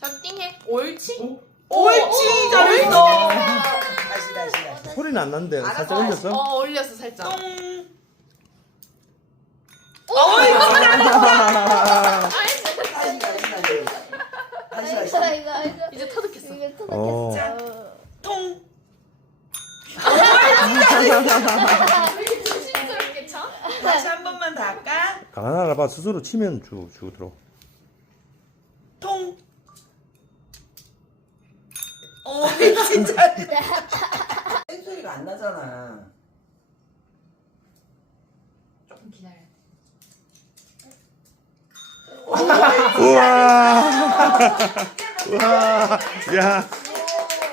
자, 띵해. 옳지? 옳지, 잘했어. 다시. 소리는 안 나는데 알았어, 살짝 흘렸어? 올렸어, 살짝. 똥. 어이구, 다시. 이제 터득했어. 어. 통. 조심스럽게 쳐. 다시 한 번만 더 할까? 가만 알아봐. 스스로 치면 주고 들어. 통. 진짜. 소리가 안 나잖아. 조금 기다려야 돼. 우와. 우와. 야.